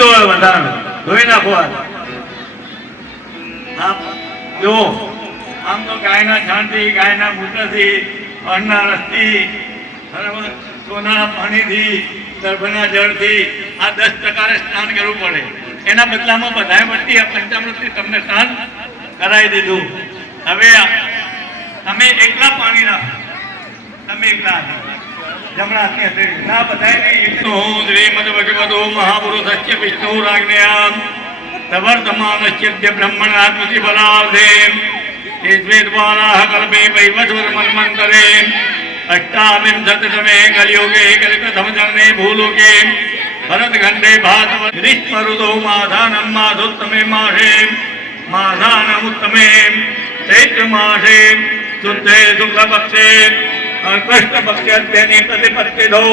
ધોવાય વધારાનો ધોઈ નાખો આમ જો આમ તો ગાયના છાણથી ગાયના મૂત્રથી અન્નના રસથી બરાબર સોનાના પાણીથી દર્ભના જળથી આ 10 પ્રકારે સ્નાન કરવું પડે એના બદલામાં બધાએ વતી આ પંચામૃતથી તમને સ્નાન કરાવી દીધું હવે તમે એકલા પાણી રાખો તમે એકલા જમણા હાથની હથેળી ના બધાએ શ્રીમદ ભગવતો મહાપુરુષસ્ય વિષ્ણુ રાજ્ઞામ પ્રવર્તમાનસ્ય બ્રહ્મણાત્મતિ બલાર્ધે द्वारा कल्पे वैवस्वर मन्वन्तरे अष्टाविंशतितमे कलियुगे कलिप्रथमचरणे भूलोके भरतखण्डे भागवत ग्रीष्मऋतौ मासानं मासोत्तमे मासे मासानमुत्तमे चैत्रमासे शुद्धे शुक्लपक्षे कृष्णपक्षेऽध्ययने प्रतिपत्तिधौ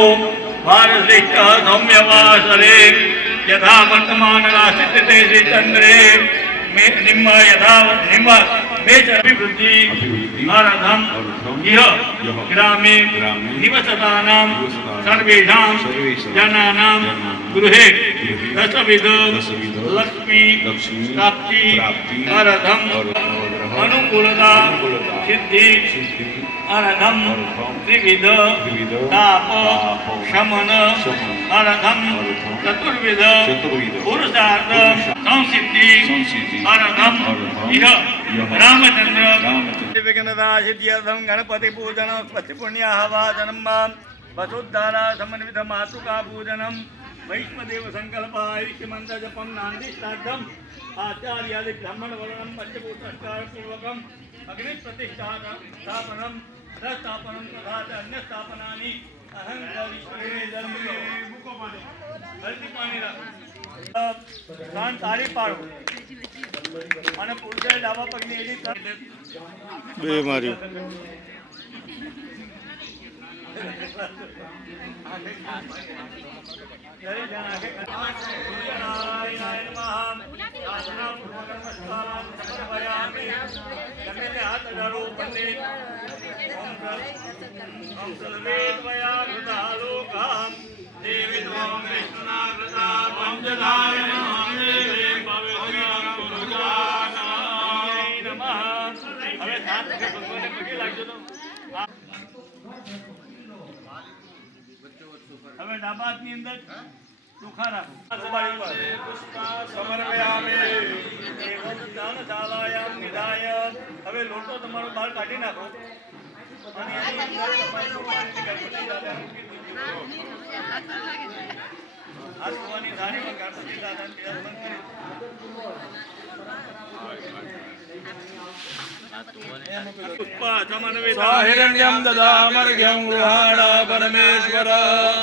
भारश्रेष्ठः सौम्यवासरे यथा वर्तमानराशिते श्रीचन्द्रे निम्न यथा निम्न अभिवृद्धि आराधम यह ग्रामे निवसतानां सर्वेषां जनानां गृहे दशविध लक्ष्मी प्राप्ति आराधम अनुकूलता सिद्धि आराधम त्रिविध ताप शमन आराधम चतुर्विध पुरुषार्थ संसिद्धि आराधम यह रामचंद्र विघ्नदासिद्ध्यर्थं गणपति पूजन स्वस्ति पुण्याहवाचनं वसुद्धारा समन्वित मातृका पूजनं वैष्णदेव संकल्पायुष्यमंत्र जपं नान्दिश्राद्धम् आचार्यादि ब्राह्मण वर्णं पंचभूतस्कार पूर्वकम् अग्नि प्रतिष्ठापनं स्थापनं तथा च अन्य स्थापनानि अहं करिष्ये धर्मे मुको पाणी हल्दी पाणी रान तारी पाडो અને પુરુષે ડાબા પગની એડી બે મારી હવે ડાબા હાથની અંદર ચોખા રાખો હવે લોટો તમારો બહાર કાઢી નાખો આ સુવાની થાળીમાં ગણપતિ દાદા हिरण्यं ददामर्घ्यं गृहाण परमेश्वर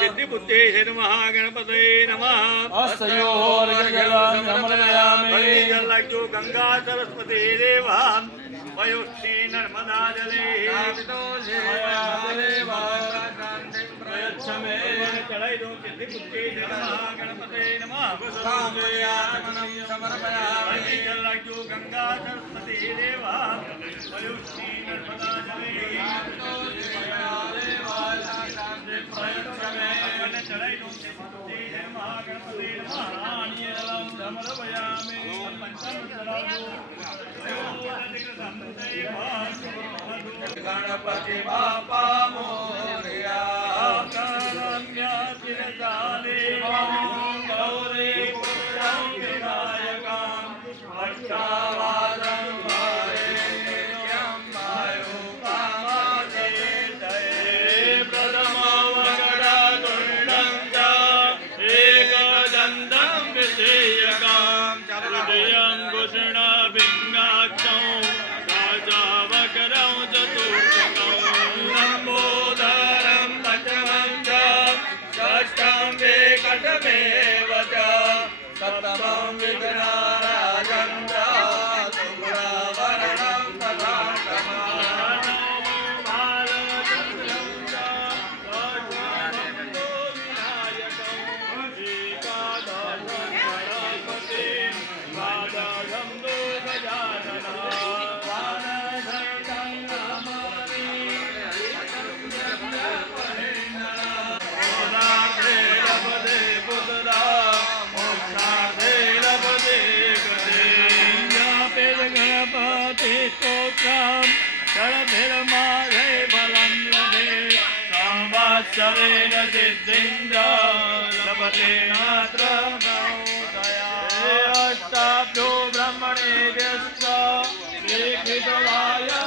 सिद्धिबुद्धे महागणपतये नमः हस्तयोर्घ्यजलं समर्पयामि जलज्जो गंगा सरस्वती देवा वयोश्री नर्मदा जले चढ़ाई दो सिद्धिबुद्धे महागणपतये नमः समर्पयामि जलज्जो गंगा सरस्वती देवा वयोश्री नर्मदा जले चढ़ाई दो सिद्धिबुद्धे महागणपतये नमः समर्पयामि गणपति बापा मोरया गौरी पुत्रं विनायकं भक्तावादं वारेण्यं आयुकामादे जये प्रथमवगडतुण्डं च एकदन्तं विधेयकं हृदयं कृष्णभिन्नाक्षं राजावकरं चतुर्थकं लम्बोदरं સરેણ સિદ્ધિંદ લભતે નાત્ર અષ્ટાભ્યો બ્રહ્મણે વ્યસ્ત શ્રીકૃતવાય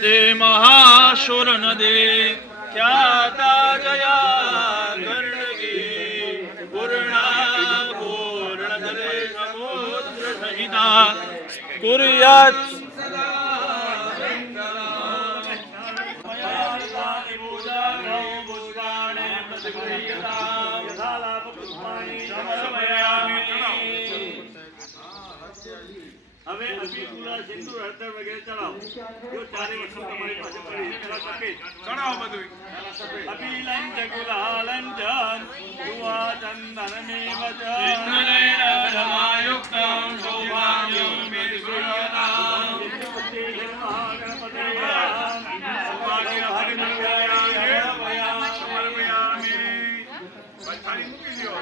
તે મહાશુર નદે ખ્યાતા જયા ગર્ણગી પૂર્ણા પૂર્ણધરે સમુદ્ર સહિતા કુર્યાત હવે અભિપુરા સિંદૂર હળદર વગેરે ચડાવો જો ચારે વસ્તુ તમારી પાસે પડી પેલા સફેદ ચડાવો બધું અભિલંજ ગુલાલંજ દુઆ ચંદન મેવ ચંદનેન ધમાયુક્તં સૌભાગ્યં મે શ્રીયતાં ગણપતે સમર્પયામિ પથારી મૂકી દો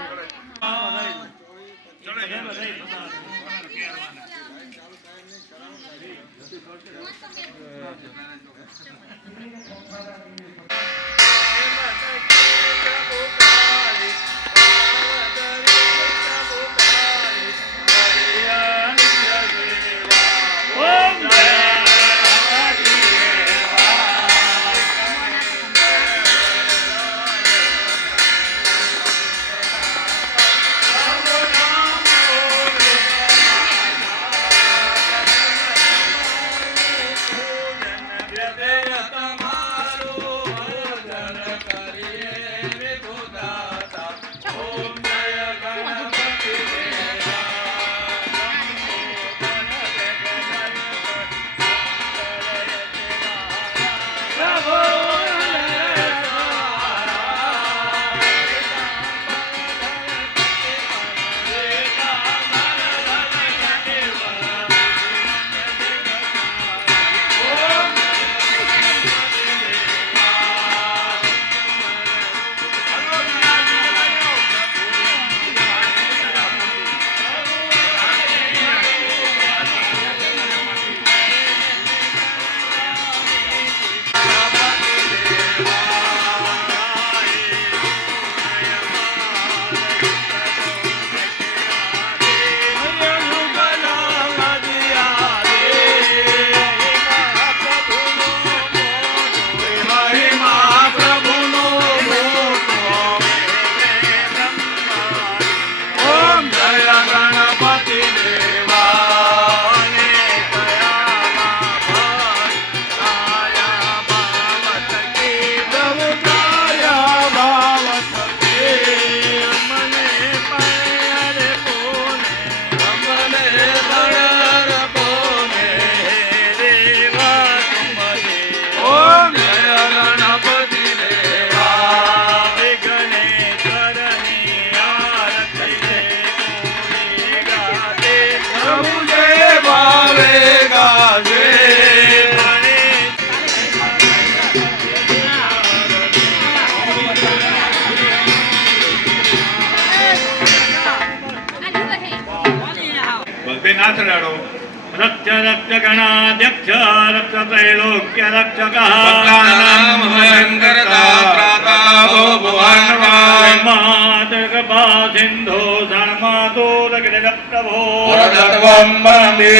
रक्त रक्त गणाध्यक्ष रक्त त्रैलोक्य रक्षकः भक्तानां भयंकरता त्राता भो भुवनवान् मातर्गभा सिन्धो धर्मातो लग्नप्रभो वरदत्वं वन्दे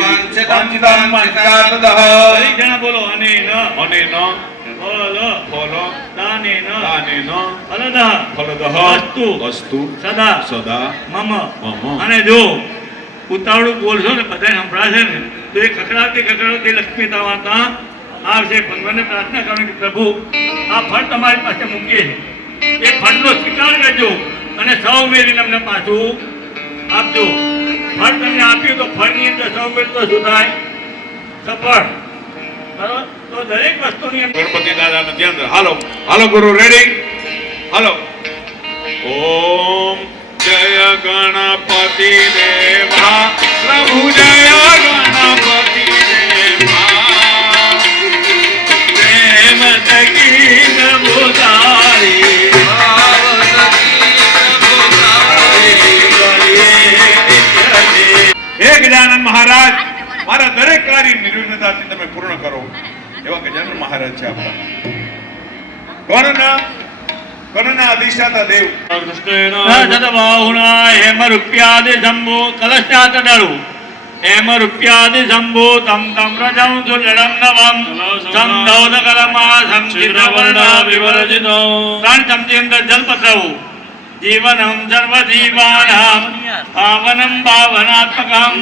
वाञ्छितं वाञ्छितार्थदः परिजन बोलो अनेन फल दानेन फलदः अस्तु सदा मम અને જો ઉતાવળું બોલશો ને બધાને સંભળાશે ને તો એ ખખડાવતી લક્ષ્મી તમારા આવશે. ભગવાનને પ્રાર્થના કરો કે પ્રભુ આ ફળ તમારી પાસે મૂકીએ એ ફળનો સ્વીકાર કરજો અને સૌ મેળવીને અમને પાછું આપજો. ફળ તમને આપ્યું તો ફળની અંદર સૌ મેળતો શું થાય? સફળ. બરોબર? તો દરેક વસ્તુની ગણપતિ દાદાના ધ્યાન હાલો હાલો ગુરુ રેડી હાલો. ઓમ જય ગણપતિ દેવા પ્રભુ જય ગણપતિ દેવા પ્રેમ સખી પ્રભુ તારી ભાવ સખી પ્રભુ તારી તમારી નિર્વિઘ્નતાથી તમે પૂર્ણ કરો એવા ગજાનન મહારાજ છે આપણા. કર્ણના અધિષ્ઠાતા દેવ બાહુના હેમ રૂપિયાદિ શંભુ કલશાત ડળુ હેમ રૂપિયાદિ શંભુ તમ તમ રજમ સુલડમ નવમ સંધૌદ કલમા સંચિત્રવર્ણા વિવરજિતો. 3 ચમચી અંદર જલ પધરાવું. જીવનમ સર્વ જીવાનામ પાવનમ પાવનાત્મકમ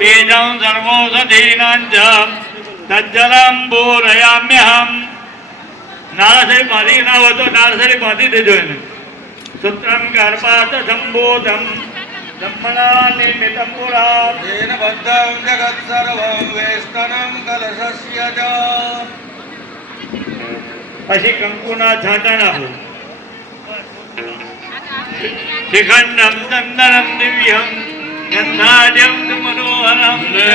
બીજમ સર્વોષધીનાંચ તજ્જલમ બોરયામ્યહમ. નાળસરી બાંધી ના હોય તો નાળસરી બાંધી દેજો એને. સૂત્રમ ગર્ભાત સંબોધમ બ્રહ્મણા નિમિત્તમ પુરા येन बद्धं जगत् सर्वं वेष्टनं कलशस्य च પછી કંકુના છાંટા નાખો. શિખંડમ ચંદનમ દિવ્યમ ગંધાજમ મનોહરમ બે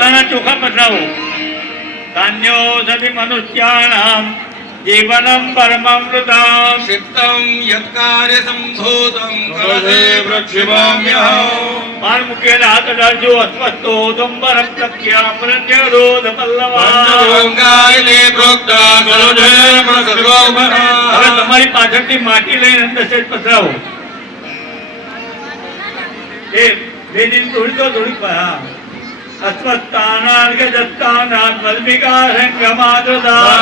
દાણા ચોખા પધરાવો. ધાન્યો સભી મનુષ્યાણામ જીવનમ પરમમૃતમ. क्षिप्तं यत्कार्य सम्भूतं कलशे प्रक्षिपाम्यहम् પાર મૂકેલા હાથ અડાડજો. અસ્વસ્તો દુંબર પ્રખ્યાપ્રત્યરોધ પલ્લવા. पञ्चभङ्गायते प्रोक्ता कलशे प्रसर्वोपरा હવે તમારી પાછળથી માટી લઈને અંદર સેજ પધરાવો. એ બે દિન થોડી તો થોડી હા અસ્વસ્થાનાર્ઘ જસ્તાના કલ્મિકા સંગમાદૃતા.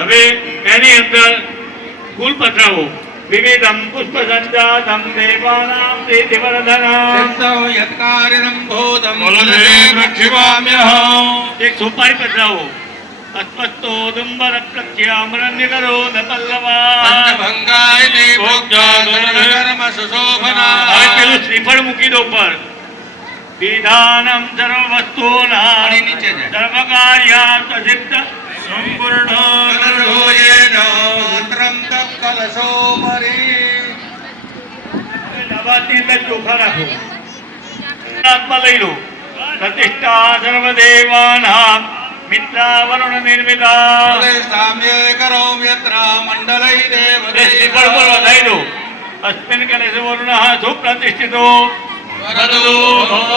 હવે એની અંદર ફૂલ પધરાવો. વિવિધમ પુષ્પ સંજાતમ દેવાનામ દેવવર્ધનમ. क्षिप्तं यत्कार्य सम्भूतं कलशे प्रक्षिपाम्यहम् એક સોપારી પધરાવો. અસ્વસ્થો દુંબર પ્રખ્યામરણ્યકરોધ પલ્લવા. पञ्चभङ्गायते प्रोक्ता सर्वकर्म सुशोभना હવે પેલું શ્રીફળ મૂકી દો ઉપર. વિધાનમ સર્વ વસ્તુના પાણી નીચે જાય. સર્વકાર્યાર્થ સિદ્ધ कलशोयेन मात्रं तत् कलशोपरि નવાથી અંદર ચોખા રાખો. હાથમાં લઈ લો. પ્રતિષ્ઠા સર્વદેવાનામ મિત્રા વરુણ નિર્મિતા. साम्ये करोमि यत्र मण्डलै એ શ્રીફળ પર વધાઈ દો. અસ્મિન કલશે વરુણઃ સુપ્રતિષ્ઠિતો વરદો ભવ.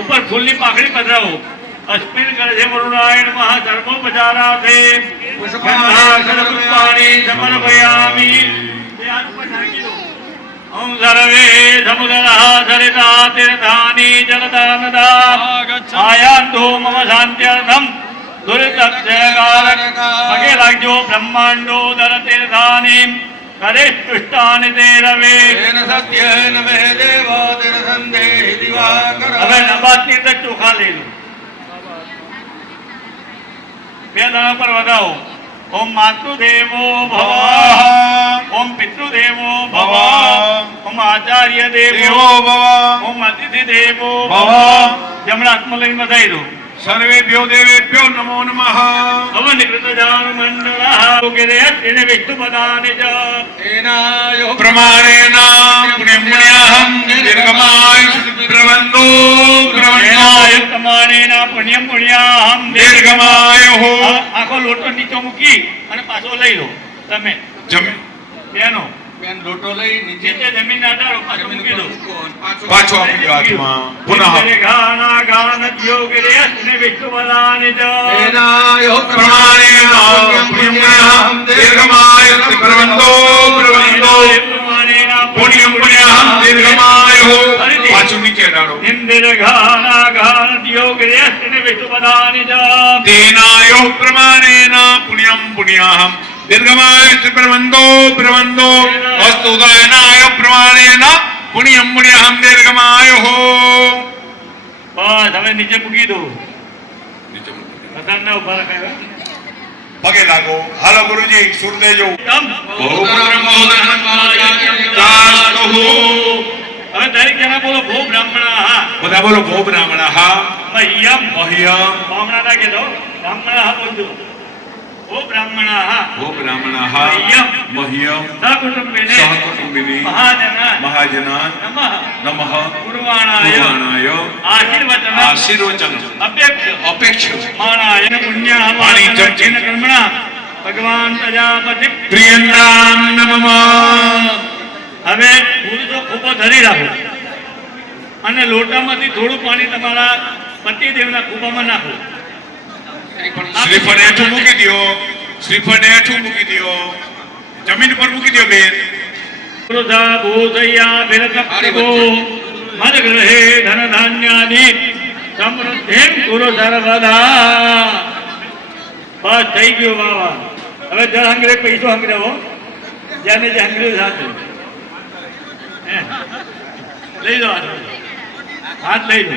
ઉપર ફૂલની પાંખડી પધરાવો. અસ્મિન કલશે વરુણાય નમઃ ધર્મોપચારાર્થે પુષ્પાણી સમર્પયામિ. બે હાથ ઉપર નાખી દો. ઓમ સર્વે સમુદરઃ સરિતા તીર્થાની જલદાનદા આયાન્તો મમ શાંત્યર્થમ દુરિતક્ષયકારક. પગે લાગજો. બ્રહ્માંડો દર તીર્થાની કરે પૃષ્ઠાનિ તે રવે. तेन सत्येन मे देवातिरसन्देहि दिवाकर હવે નબાતની અંદર ચોખા લઈ લો. બે દાણા પર વધાવો. ઓમ માતૃદેવો ભવ. ઓમ પિતૃદેવો ભવ. ઓમ આચાર્ય દેવો ભવ ઓમ અતિથિ દેવો ભવ. જમણા હાથમાં લઈને વધાઈ દો. સર્વેભ્યો દેવેભ્યો નમો નમઃ. અવનિકૃત જાન મંડળ તેને વિષ્ણુ પદાની જ तेनायो પ્રમાણેન પુણ્યમ દીર્ઘમાયુષ પ્રવંદો પ્રવંદો પ્રમાણેના પુણ્યમ પુણ્યાહમ દીર્ઘમાયુઃ. આખો લોટો નીચે મૂકી અને પાછો લઈ લો. તમે જમી બેનો બેન લોટો લઈ નીચે નીચે જમીન ના ડાળો પાછો મૂકી દો. પાછો આપી દો હાથમાં. પુનઃ ગાના ગાન યોગરે અસ્ને વિષ્ણુ પદાની જ तेनायो પ્રમાણેન પુણ્યમ દીર્ઘમાયુષ પ્રવંદો પ્રવંદો પુણ્યમ પુણ્યમ દીર્ઘમાયુઃ. પાછું નીચે ડાળો. નિંદિર ગાના ગાન યોગરે અસ્ને વિષ્ણુ પદાની જ તેનાયો પ્રમાણેન પુણ્યમ પુણ્યમ દીર્ઘમાયુષ પ્રવંદો પ્રવંદો અસ્તુ તેનાયો પ્રમાણેન પુણ્યમ પુણ્યમ દીર્ઘમાયુઃ. બસ હવે નીચે મૂકી દો. બધાને ઉભા રખાય. પગે લાગો. હાલો ગુરુજી સુર દેજો. હવે દરેક જણા બોલો ભો બ્રાહ્મણા બધા બોલો ભો બ્રાહ્મણ હા મહ્યમ મહ્યમ બ્રાહ્મણા ના કહેતો બ્રાહ્મણા બોલજો. ભો બ્રાહ્મણા ભો બ્રાહ્મણ હા મહ્યમ સકુટુંબિને સહકુટુંબિની મહાજના મહાજના નમઃ નમઃ પૂર્વાણાય પૂર્વાણાય આશીર્વચન આશીર્વચન અપેક્ષ અપેક્ષ માણાય પુણ્ય પાણી જપ. કર્મણા ભગવાન પ્રજાપતિ પ્રિયંતામ નમઃ. હવે પુરુષો ખૂબ ધરી રાખો અને લોટામાંથી થોડું પાણી તમારા પતિદેવના ખુબામાં નાખો. શ્રીફળ હેઠું મૂકી દ્યો. શ્રીફળને હેઠું મૂકી દ્યો. જમીન પર મૂકી દ્યો બેન. પુરુષા ભૂષયા વિરતપ્રભો મદ ગ્રહે ધન ધાન્યાદિ સમૃદ્ધિ કુરુ સર્વદા. બસ થઈ ગયું બાબા. હવે જળ હંગરે પૈસો હંગરાવો. જેને જે હંગર્યું સાથે લઈ દો હાથ લઈ દો.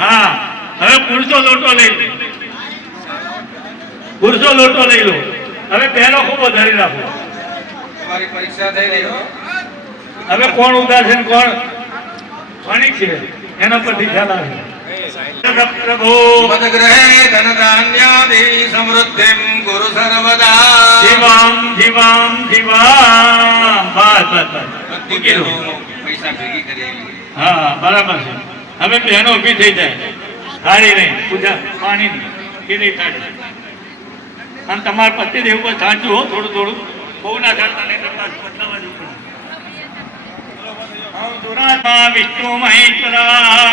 હા હવે પુરુષો લોટો લઈ લો. પુરુષો લોટો લઈ લો. હવે પહેલો ખૂબ ધરી રાખો. તમારી પરીક્ષા થઈ રહી હો. હવે કોણ ઉદાસ છે ને કોણ પાણી છે એના પરથી ખ્યાલ આવે. પ્રભુ મદગ્રહે ધનધાન્યાદિ સમૃદ્ધિમ ગુરુ સર્વદા. જીવામ જીવામ જીવામ. બસ બસ બસ મૂકી દો. પૈસા ભેગી કરી. હા બરાબર છે. હવે બહેનો ઊભી થઈ જાય. હારી નહીં પૂજા પાણી નહીં થાળી. અને તમારા પતિ દેવ પર સાચું હો થોડું થોડું બહુ ના કરતા નહીં કરતા બદલાવા જવું. વિષ્ણુ મહેશ્વરા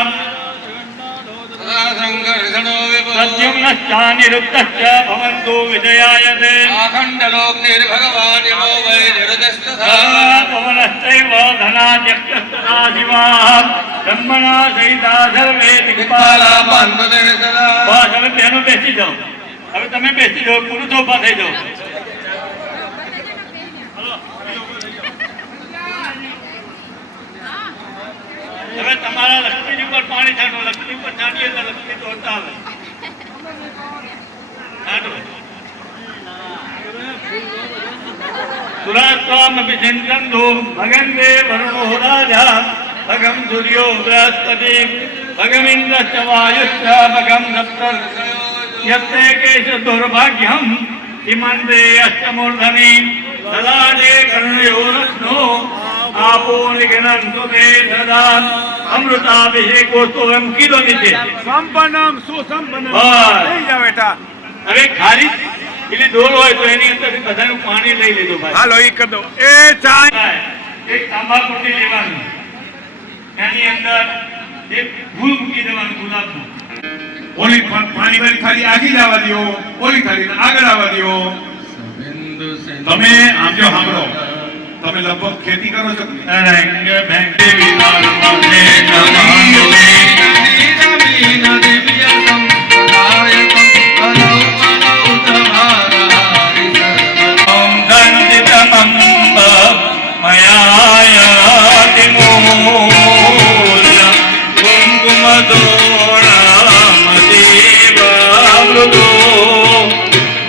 સદા સંઘર્ષણો વિભો. પ્રદ્યુમ્નશ્ચાનિરુદ્ધશ્ચ ભવન્તુ વિજયાયતે. અખંડ લોક નિર્ભગવાન યમો વૈ નિરદસ્તથા. પવનશ્ચૈવ ધનાદ્યક્ષસ્તથા શિવા બ્રહ્મણા સહિતા સર્વે દિક્પાલા. દિક્પાલા પાંદરે સદા. બસ હવે બહેનો બેસી જાઓ. હવે તમે બેસી જાઓ. પુરુષો ઉભા થઈ જાઓ. હવે તમારા લક્ષ્મી ઉપર પાણી છાંટો. લક્ષ્મી ઉપર છાંટીએ તો લક્ષ્મી દોડતા આવે. છાંટો. સુરાસ્વામ અભિચિંતન્તો ભગન્તે વરુણો રાજા ભગમ સૂર્યો બૃહસ્પતિ ભગમિન્દ્રશ્ચ વાયુશ્ચ ભગમ સપ્તર યત્તે કેશ દુર્ભાગ્યમ હિમંતે અષ્ટમૂર્ધનિ દલાલે કર્ણયો રત્નો આપો નિઘ્નન્તુ તે સદા અમૃતાભિષેકોસ્તુ એમ કીધો નીચે. સંપન્નમ સુસંપન્નમ. બસ. લઈ જાઓ બેટા. હવે ખાલી પેલી ડોલ હોય તો એની અંદર બધાનું પાણી લઈ લેજો ભાઈ. હાલો ઈ કર દો. એ ચા. એક તાંબા કુંડી લેવાનું. એની અંદર એક ફૂલ મૂકી દેવાનું ગુલાબનું. ઓલી પાણી વાળી થાળી આગી જવા દ્યો. ઓલી થાળીને આગળ આવવા દ્યો. તમે આમ જો સાંભળો. તમે લગભગ ખેતી કરો છો કે નહીં? રંગ ભેંગે વિલાસને નમામિ. ઓમ ધંતિતમં મયાયાતિ મૂલં કુંકુમદોણામદેવામૃતો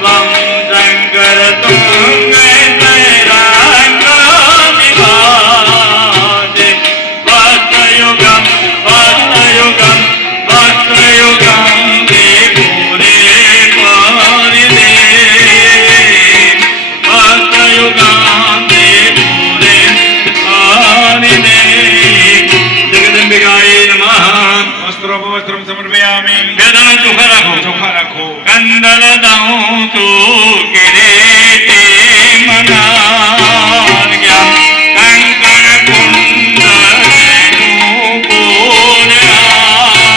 વં શંકરતુંગૈરાંગવિવાદે વસ્ત્રયુગં વસ્ત્રયુગં વસ્ત્રયુગં દેવોરે પરિદે વસ્ત્રયુગં દેવોરે પરિદે. જગદંબિકાય નમઃ. વસ્ત્રોપવસ્ત્રમ સમર્પયામિ. વેદના ચોખા રાખો. ચોખા રાખો. કંદલ દઉં તો કિરીટે મનાર્ગ્યમ કંકણ કુંડલેનું પૂર્ણારમ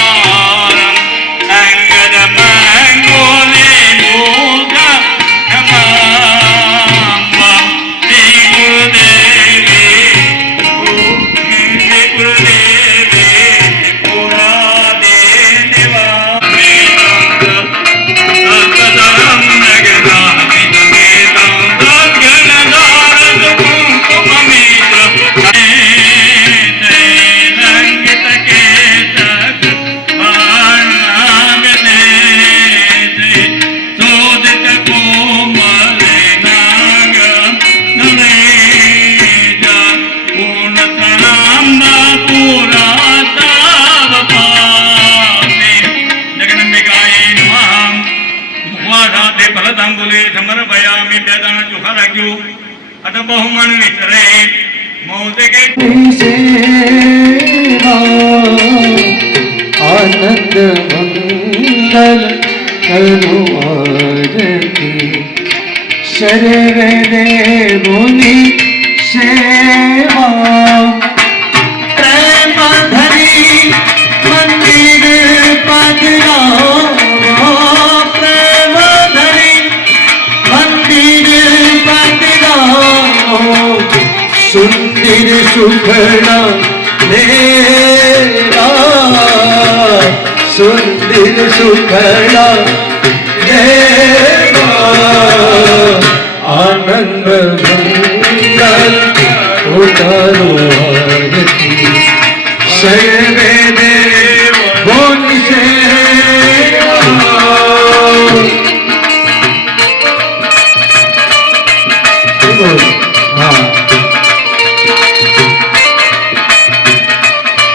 અંગદ મંગોલે મુગા ખમામ્બા શ્રી ગુરુદેવે પુરા દેવા ફલદાંગુલે સમર્પયામિ. બે દાણા ચોખા રાખ્યું. અટ બહુમણ વિચરે મૌતે કે આનંદ મંગલ करो आरती सर्वे देवोनि सेवा प्रेम धरी मंदिर पधराओ प्रेम धरी मंदिर पधराओ सुंदर सुखड़ा मेरा सुंदर सुखड़ा देवा आनंद मंगल उतारो आरती सर्वे देवों सेवा हाँ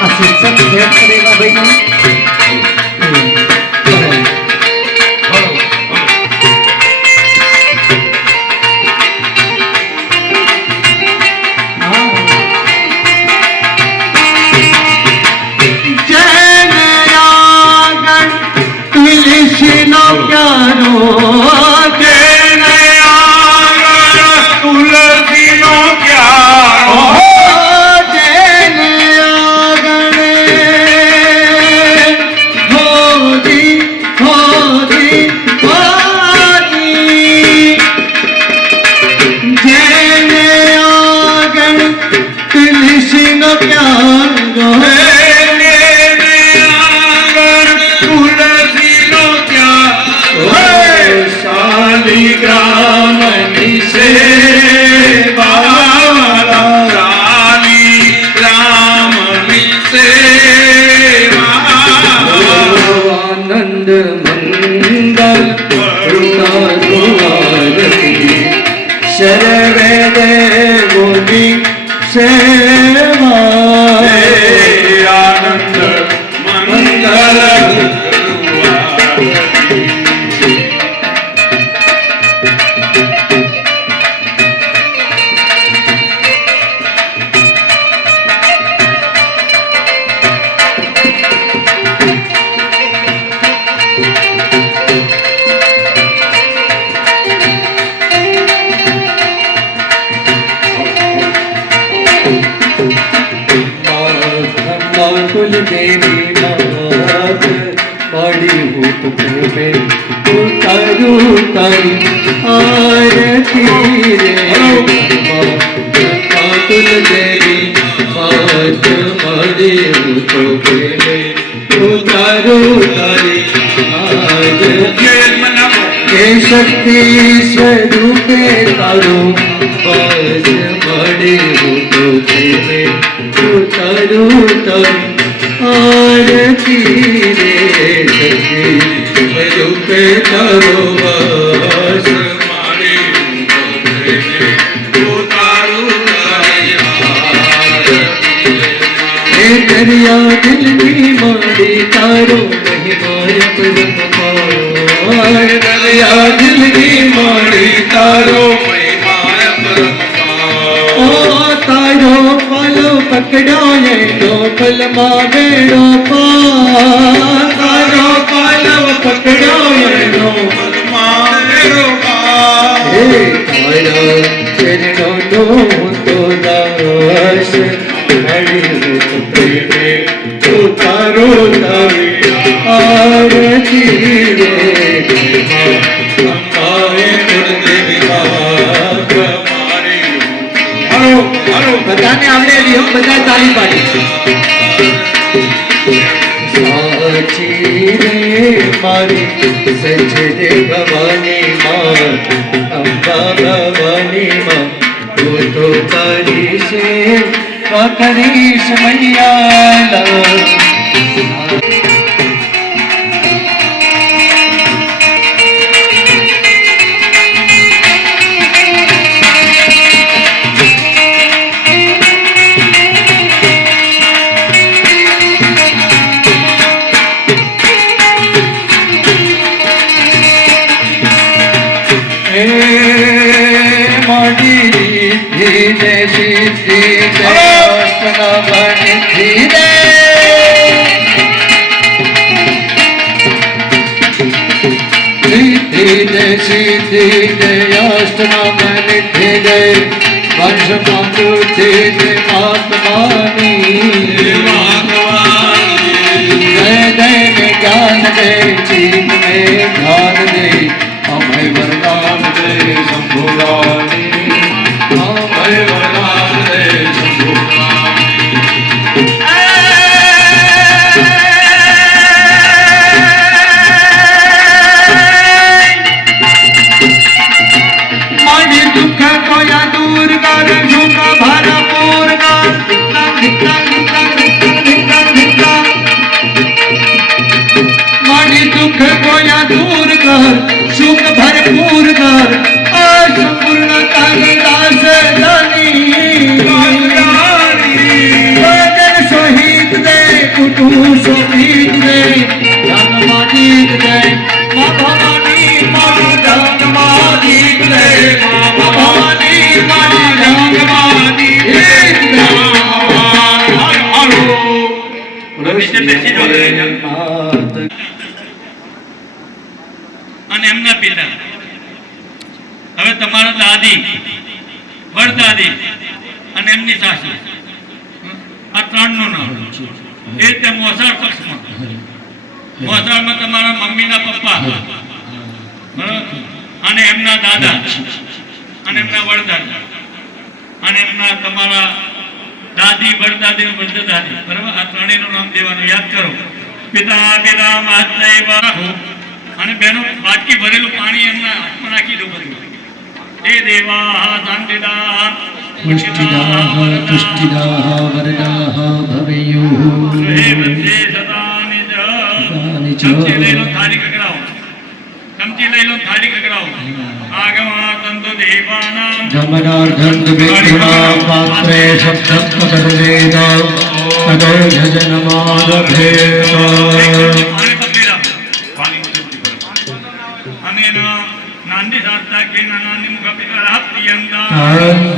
असिस्टेंट सेट करेगा भाई आनंद मंगल उतारो आरती सर्वे देवोनि सेवा आनंद मंगल कुल देवी मात बड़ी भूत में उतारू तारी आरती रे कुल देवी मात बड़ी भूत में उतारू तारी आरती हे शक्ति स्वरूपे तारो बाज बड़े भूत में उतारू तारी आरती रे शक्ति स्वरूपे तारो बाज दरिया दिल की मारी तारो महिमा परम दरिया दिल की मारी तारो ओ तारो पालो पकड़ो ये तो पलमा बेड़ो पा तारो पालो पकड़ो ये तो पलमा बेड़ो पा हे तारो चरणों तो दास हरि प्रेमे उतारो तारी आरती रे हमारे गुरुदेव बधाने आवड़े लियो बधा ताली पाड़ी साची रे मारी सजदे भवानी माँ अम्बा भवानी माँ वो तो तारी से करीश मैया धीरे सिद्धि धीरे रिद्धि जय सिद्धि जय अष्टनाम निधि जय वर्ष मातृ जय महात्मानी जय जय में ज्ञान दे चीत में ध्यान दे अभय वरदान दे शंभुरानी अभय वरदान दे शंभुरानी मानी दुख कोया दूर कर सुख भरपूर मानी दुख कोया दूर कर सुख भरपूर कर असंपूर्ण कालिदास दानी भजन सोहित दे कुटु सोहित दे जन्मादीत दे माँ भवानी माँ जन्मादीत दे माँ भवानी माँ जन्मादीत दे નીચે બેસી જાઓ અને એમના પિતા હવે તમારા દાદી વડદાદી અને એમની સાસુ આ ત્રણનું નામ એ રીતે મોસાળ પક્ષમાં મોસાળમાં તમારા મમ્મીના પપ્પા બરાબર અને એમના દાદા અને એમના વડદાદા અને એમના તમારા દાદી વડદાદી વૃદ્ધદાદી બરાબર આ ત્રણેયનું નામ દેવાનું યાદ કરો પિતા પિતા માતૃ અને બેનો બાટકી ભરેલું પાણી એમના હાથમાં નાખી દો બધું હે દેવા શાંતિદા પુષ્ટિદાહ પુષ્ટિદાહ વરદાહ ભવેયુઃ હે વૃદ્ધે સદા નિજ ચમચી લઈ લો થાળી કકડાવો ચમચી લઈ લો થાળી કકડાવો આગમા તંતુ દેવાનાં જમનાર્ધં વિષ્ણુના પાત્રે શબ્દસ્વતર્વેદ તદો જનમાદભેત પાણી પકડી રાખો અને એના નાની સાતા કે નાની મુખ પીકરા પ્રિયંતા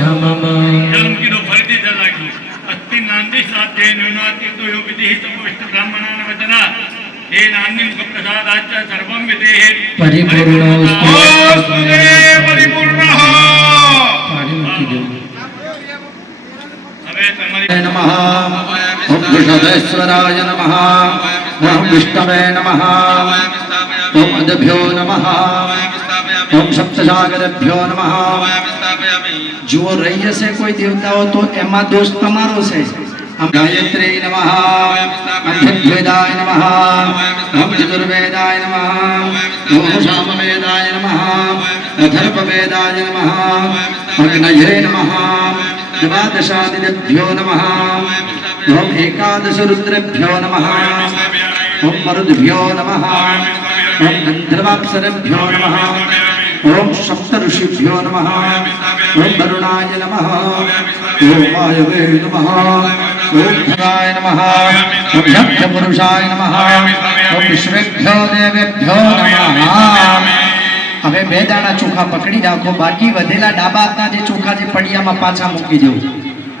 નમઃ જલમ કીધો ફરીથી જલ લાગ્યું અસ્તિ નાની સાથે ન્યુનાતિ તો યો વિધિ તપવિષ્ટ બ્રાહ્મણાન વચના હે નાની મુખ પ્રસાદાચ સર્વમ વિદેહ પરિપૂર્ણોસ્તુ પરિપૂર્ણ પાણી મૂકી દો હવે તમારી નમઃ ઓમ વૃષભેશ્વરાય નમઃ ઓમ વિષ્ણવે નમઃ ઓમ અદભ્યો નમઃ ઓમ સપ્તસાગરભ્યો નમઃ જો રહી હશે કોઈ દેવતાઓ તો એમાં દોષ તમારો છે આમ ગાયત્રી નમઃ ઓમ ઋગ્વેદાય નમઃ ઓમ ચતુર્વેદાય નમઃ ઓમ સામવેદાય નમઃ અથર્વવેદાય નમઃ અગ્નયે નમઃ द्वादशादिभ्यो नमः ओम एकादश रुद्रेभ्यो नमः ओम मरुद्भ्यो नमः ओम गंधर्वाप्सरेभ्यो नमः ओम सप्त ऋषिभ्यो नमः ओम वरुणाय नमः ओम वायवे नमः ओम धराय नमः ओम यज्ञपुरुषाय नमः ओम विश्वेभ्यो देवेभ्यो नमः હવે બે દાણા ચોખા પકડી રાખો બાકી વધેલા ડાબા હાથના જે ચોખા જે પડિયામાં પાછા મૂકી દો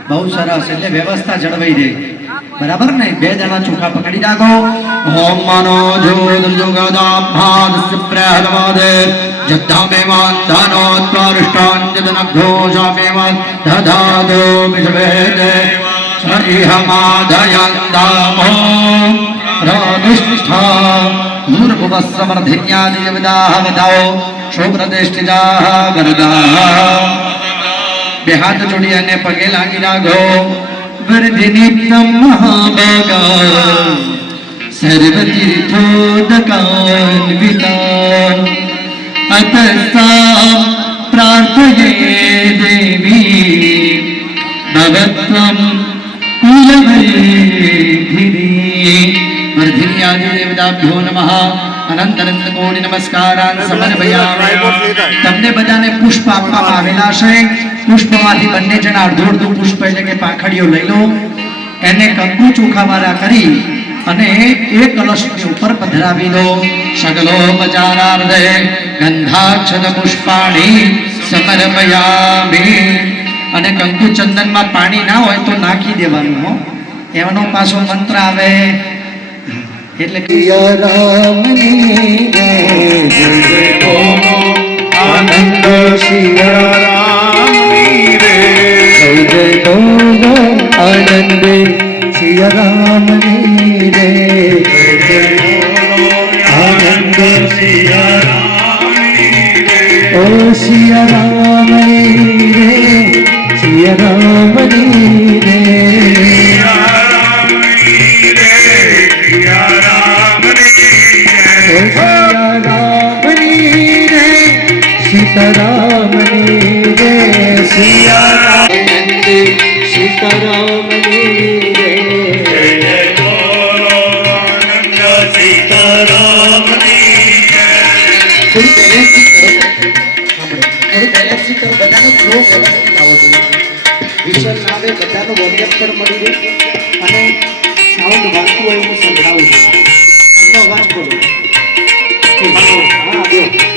બહુ સરસ એટલે વ્યવસ્થા જળવાઈ રહે બરાબર ને બે દાણા ચોખા પકડી રાખો ઓમ મનો જોગદાભાદસ્ય પ્રહલાદે જદ્ધામેવાન ધનોત્પર્ષ્ટાન જદનઘોષામેવાન દધાદો વિશ્વેદે સરિહમાદયંદામો રાધિષ્ઠા મૂર્ભુવસ્સમર્ધિન્યાદેવદાહ વદાઓ શોભ્રદેષ્ટિજાહ વરદાહ બે હાથ જોડી અને પગે લાગી રાખો વર્ધિનિત્યમ મહાભાગા સર્વતીર્થોદકાન્વિતા અતસ્તા પ્રાર્થયે દેવી ભવત્વમ કુલવૈધિની वर्धिनी आदि देवताभ्यो नमः अनंत अनंत कोटि नमस्कारान् समर्पयामि તમને બધાને પુષ્પ આપવામાં આવેલા છે પુષ્પમાંથી બંને જણા અડધું અડધું પુષ્પ એટલે કે પાંખડીઓ લઈ લો એને કંકુ ચોખાવાળા કરી અને એક કલશની ઉપર પધરાવી દો સકલોપચારાર્થે ગંધાક્ષત પુષ્પાણિ સમર્પયામિ અને કંકુ ચંદનમાં પાણી ના હોય તો નાખી દેવાનું હો એનો પાછો મંત્ર આવે એટલે રામની જય જય ओ सिया राम रे सिया राम रे ओ सिया राम रे सीताराम रे सिया राम सीताराम रे થોડું બેલેન્સિંગ કરો બધાનો ફ્લો વ્યવસ્થિત આવવો જોઈએ વિષય ના આવે બધાનો વોલ્યુમ પણ મળી રહે અને સાઉન્ડ વાગતું હોય એવું સંભળાવવું જોઈએ આનો અવાજ બોલો હા આવ્યો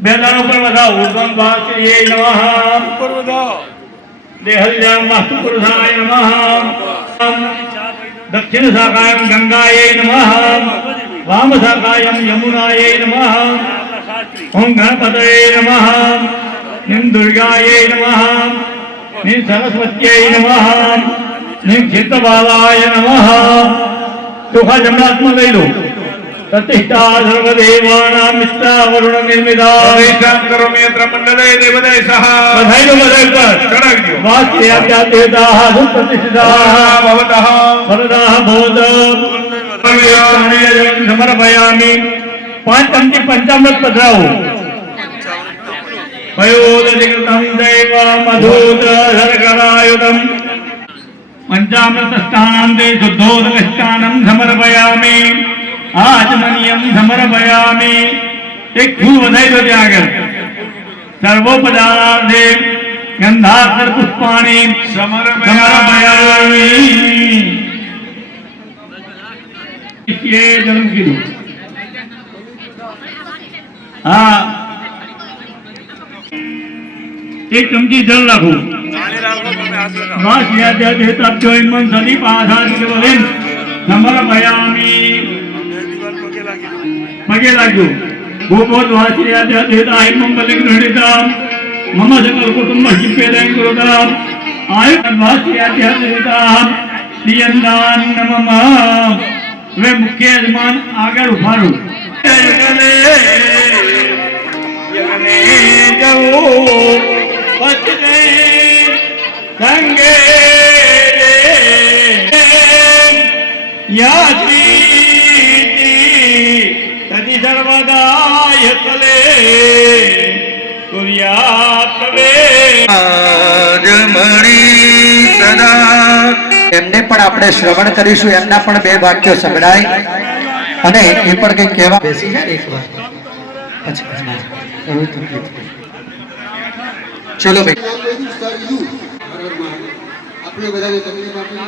બેદાનો પર વધાવો ઉર્ધ્વમ ભાસ્યે નમઃ ઉપર વધાવો દેહલ્યામ વાસ્તુ પુરુષાય નમઃ દક્ષિણ શાખાયમ ગંગાય નમઃ વામ શાખાયમ યમુનાય નમઃ ઓમ ગણપતये નમઃ નિમ દુર્ગાય નમઃ નિમ સરસ્વત્यै નમઃ નિમ ચિત્તબાલાય નમઃ ચોખા જમનાથમાં લઈ લો प्रतिष्ठा सर्वदेवानां मित्रा वरुण निर्मिता वैशाख करोमि यत्र मंडले देवदय सह बधाई लो बधाई पर चढ़ाई दो वास्याप्या देवताः सुप्रतिष्ठिताः भवतः वरदाः भवत समर्पयामि 5 चमची पंचामृत पधराવો पयोदधिकृतं दैव मधुद शर्करायुधं पंचामृत स्थानान्ते शुद्धोदकस्थानं समर्पयामि आचमनीयम समर्पयामि एक फूल बधाई दो त्यागर सर्वोपदार्थे गंधाक्षर पुष्पाणि समर्पयामि ये जन्म की दो हाँ एक चमची जल रखो વાસ્યાદ્યદેતાભ્યો ઇમં સદીપાધાતિવલિં સમર્પયામિ. પગે લાગ્યું. ભૂપોત વાસ્યાદ્યદેતા ઇમં બલિં ગૃહણીતા મમ સકલ કુટુંબ જીપેદં કુરુતામ આયુ વાસ્યાદ્યદેતા તિયંદાન નમઃ. હવે મુખ્ય યજમાન આગળ ઉભારું. જગને જવું પત્ને સંગે યાત્રી તતિ સર્વદા યતલે કુર્યાત્વે. રાજમણી સદા એમને પણ આપણે શ્રવણ કરીશું, એમના પણ બે વાક્યો સંભળાય અને એ પણ કઈ કહેવા બેસી જાય એક વાર ચલો ભાઈ. આપણે બધા તકલીફ આપી